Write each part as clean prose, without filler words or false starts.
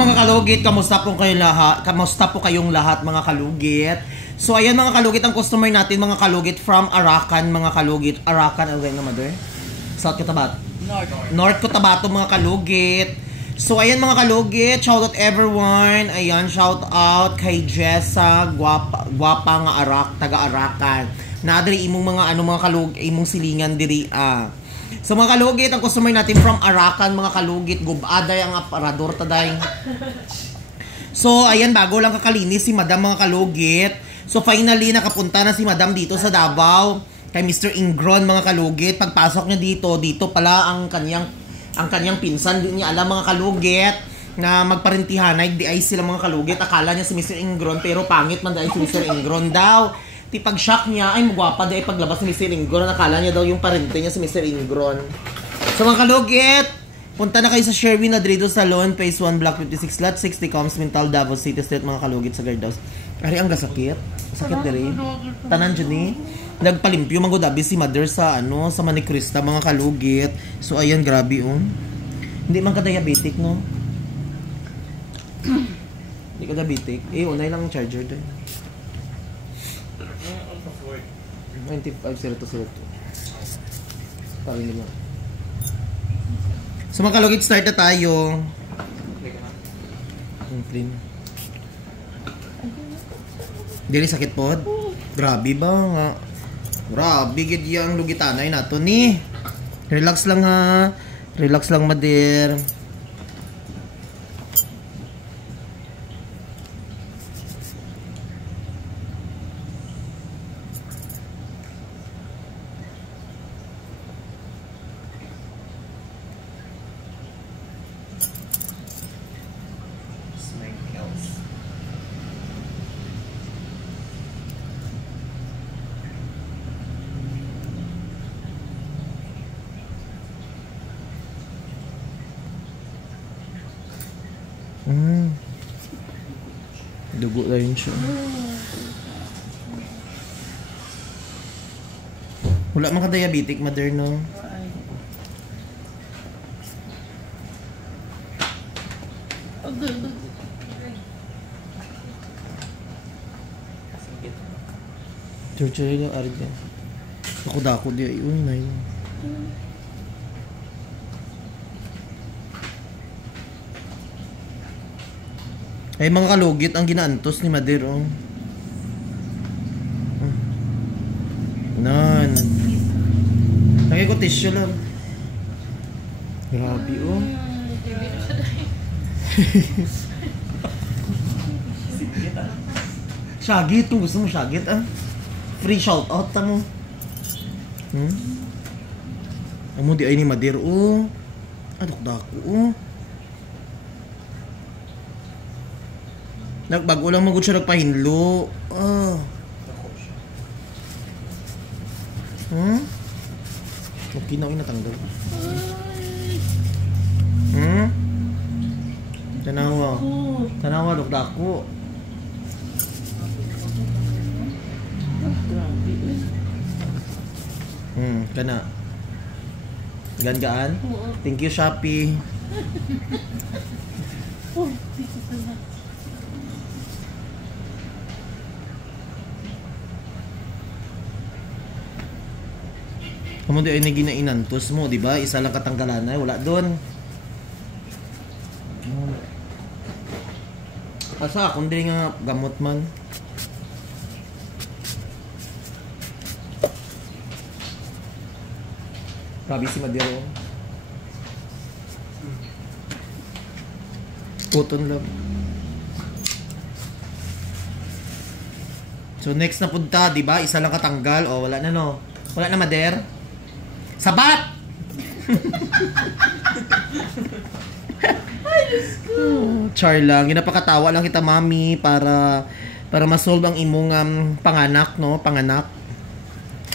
Mga kalugit, kamusta po kayong lahat? Kamusta po kayong lahat mga kalugit? So ayan mga kalugit, ang customer natin mga kalugit from Arakan, mga kalugit. Arakan, ano nga mother? South Cotabato. North Cotabato mga kalugit. So ayan mga kalugit, shout out everyone. Ayan, shout out kay Jessa, gwapa nga taga Arakan. Nadiri imong mga mga kalugit, imong silingan diri So mga kalugit, ang customer natin from Arakan, mga kalugit, gubaday ang aparador taday. So ayan, bago lang kakalinis si Madam mga kalugit. So finally, nakapunta na si Madam dito sa Davao kay Mr. Ingron mga kalugit. Pagpasok niya dito pala ang kanyang pinsan. Di niya alam mga kalugit na magparintihanay, di ay sila mga kalugit. Akala niya si Mr. Ingron, pero pangit man dahil si Mr. Ingron daw. Di pag-shock niya, ay magwapa dahil paglabas ni Mr. Ingron, nakala niya daw yung parente niya si Mr. Ingron. So mga kalugit, punta na kayo sa Sherwin Adrido Salon, Phase 1, Block 56, Lot 60, Coms, Mintal, Davao City Street, mga kalugit sa guardhouse. Ari, ang gasakit. Sakit diri. Tanan dyan eh. Nagpalimpyo, magudabi si Mother sa sa Manikrista, mga kalugit. So ayan, grabe Hindi man ka diabetic, no? Hindi ka diabetic. Unay lang ang charger doon. 950202. Tawin nila. So mga kalugit, start na tayo. Clean. Dili sakit pod? Grabe ba nga? Grabe gid yang lugitanay nato ni. Relax lang ha. Relax lang mader. Dugo na yun siya. Wala man ka diabetic, Mother, no? Churchill yung arid yan. Dako-dako di ay unay. Ay mga kalugit, ang ginaantos ni Mader, Nan. Lagay ko tissue lang. Grabe, Shagit, gusto mo shagit, Free shout out ta mo. Amo di ay ni Mader, Dako-dako, Nagbago lang magud siya nagpahinlo. Okay na natanggal. Tanawa dako. Kana. Gaan-gaan. Thank you, Shopee. Kamu di ay naginainantos mo, di ba? Isa lang katanggalan na, wala doon. Asa, kundi nga gamot man. Grabe si Madero. Puton lang. So next na punta, di ba? Isa lang katanggal. Wala na, no? Wala na, Mader. Sabat! Ay, Diyos ko. Char lang. Ginapakatawa lang kita, mami, para masolve ang imong panganak, no? Panganak.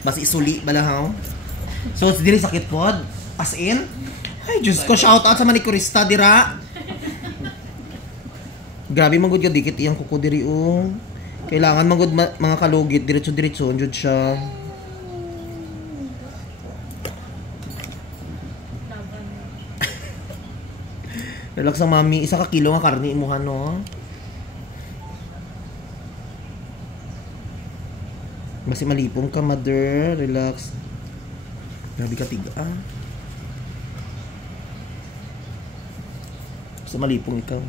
Basta isuli, balahaw. So, dili sakit pod. As in? Ay, Diyos ko, shout out sa Manikrista, dira. Grabe, magod ka, dikit iyang kuko diri, Kailangan magod mga kalugit, diretso-diretso, jud siya. Relax ang mami. 1 kilo nga karni imuhan, no? Basi malipong ka, mother. Relax. Grabe ka tiga, ah. Basta malipong ikaw.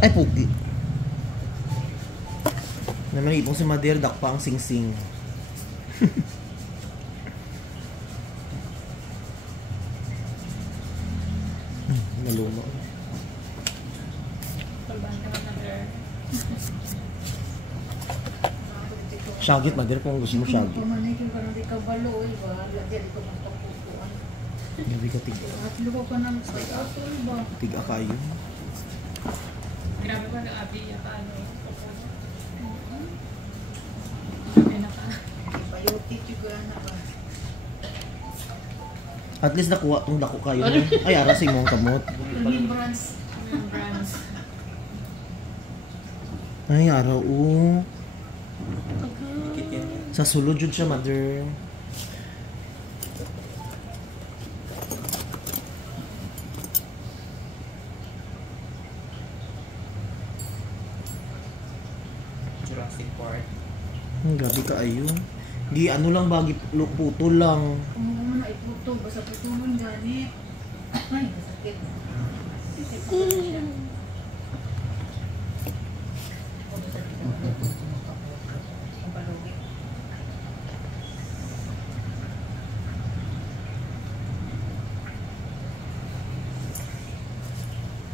Ay, pugi. Na malipong si mother, dakpa ang sing-sing. Maluma. Shagit, mother, kung gusto mo shagit. Gabi ka tiga. Tiga kayo. Grabe pa ng abi yata ano. At least nakuha itong dako kayo. Ay, arasin mo ang kamot. Remembrance. Ay, araw, oh. Sa sulod yun siya, mother. Jurassic Park. Grabe ka ayo. Di ano lang bagi puto lang. Kung na iputo, basta putulong ganit. Ay, masakit.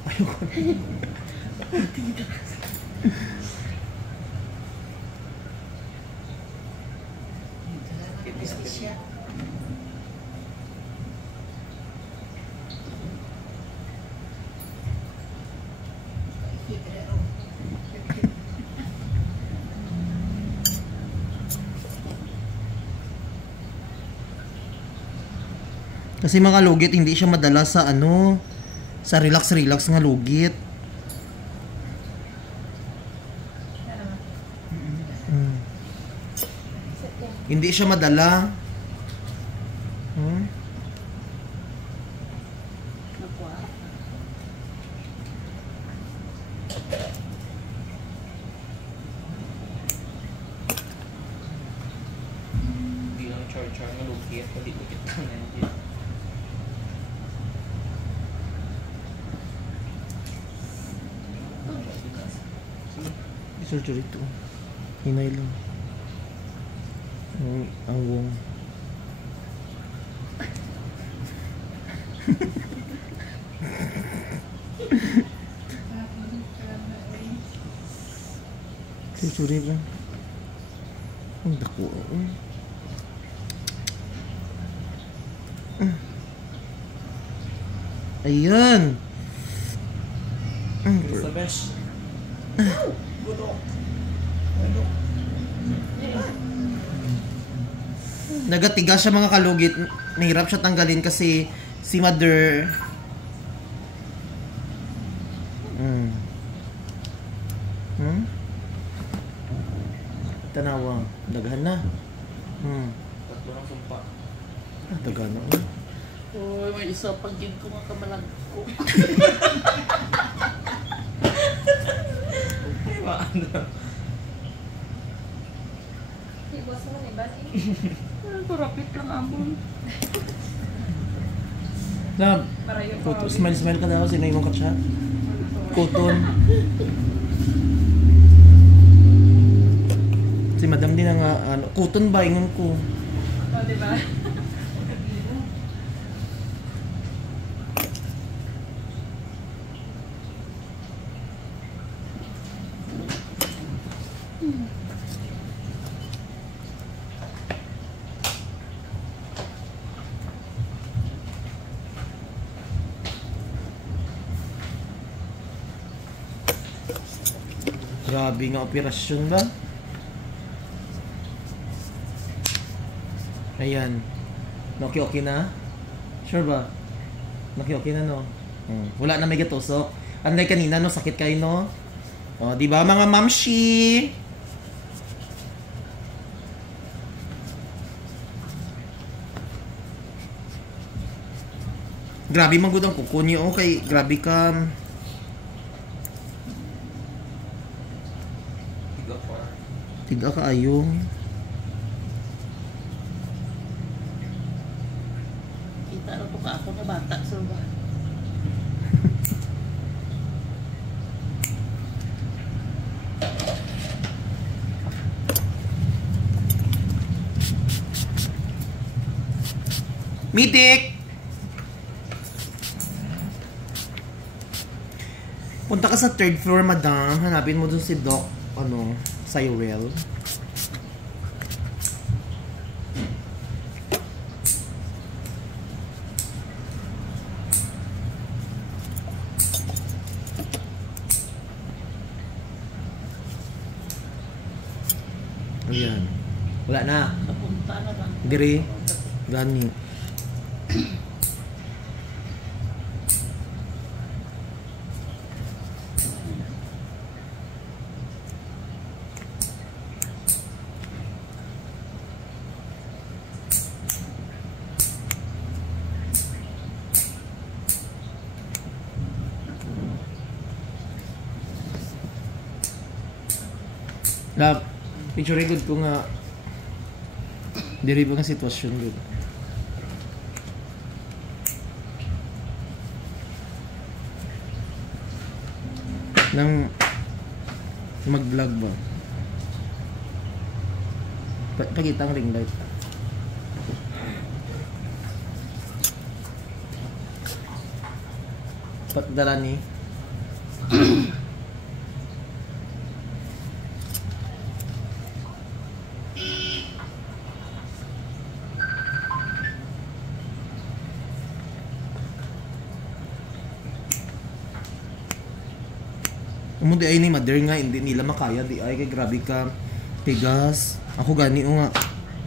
Ayoko. Kasi mga lugit, hindi siya madala sa ano, sa relax-relax nga lugit. Hindi siya madala. Hindi lang char-char na lukit. Palit-lukit lang na yun. Surgery to. Hinay lang. Ang wong. Surgery lang. Ang dako. Ayan. Sa best. Buto. Nagatiga siya mga kalugit. Nahirap siya tanggalin kasi si mother tanawa. Daghan na. Tatlo ng sumpa. Daghan na. Uy, may isa pag yun ko nga kamalag ko. Ay, maano. Iwas naman eh, bati. Kurapit lang amon. Lab, Marayo smile ka daw. Sino yung katsa? Kuton. Si madam din nga, ano, kuton ba? Ingon ko. Oh, diba? Grabe nga operasyon ba? Ayan. Okay na? Sure ba? Okay na, no? Wala na may gatusok. Unlike kanina, no? Sakit kayo, no? O, di ba mga mamshi? Grabe man gud ang kuko niyo. Okay, grabe ka. Tiga pa. Tiga ka ayo. Kita ro to ka ako na bata so ba. Mitik! Punta ka sa third floor, madam. Hanapin mo dun si Doc, Cyril. Ayan. Wala na. Kapunta na lang. Dire. Gani. Love, picture good ko nga diri ba nga sitwasyon good. Nang mag-vlog ba? Pakita ang ring light. Patdala ni Umundi ay ni mother nga hindi nila makaya di ay kay grabe ka tigas. Ako gani o nga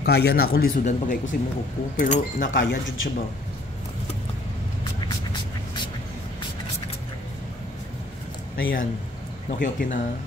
kaya na ako lisudan pagay ko si mong kuko pero nakaya jud siya ba. Ayan. Okay na.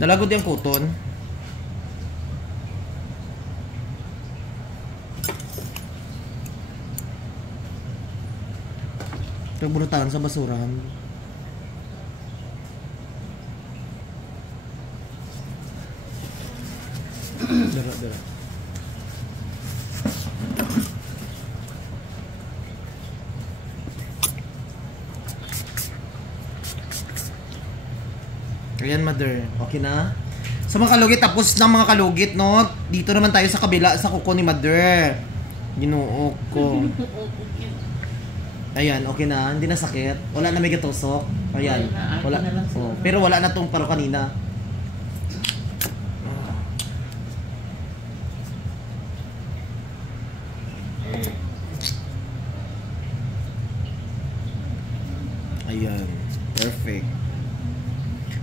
Nalagod yung kuton. Nagbunutan sa basurahan. Dara. Ayan, mother. Okay na? Sa mga kalugit, tapos ng mga kalugit, no? Dito naman tayo sa kabila, sa kuko ni mother. Ginuok ko. Ayan, okay na. Hindi na sakit. Wala na may gatusok. Ayan. Wala. Oh, pero wala na tong paro kanina. Ayan. Perfect.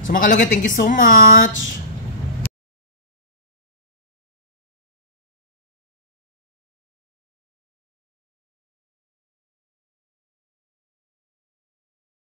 So mga kalugit, thank you so much.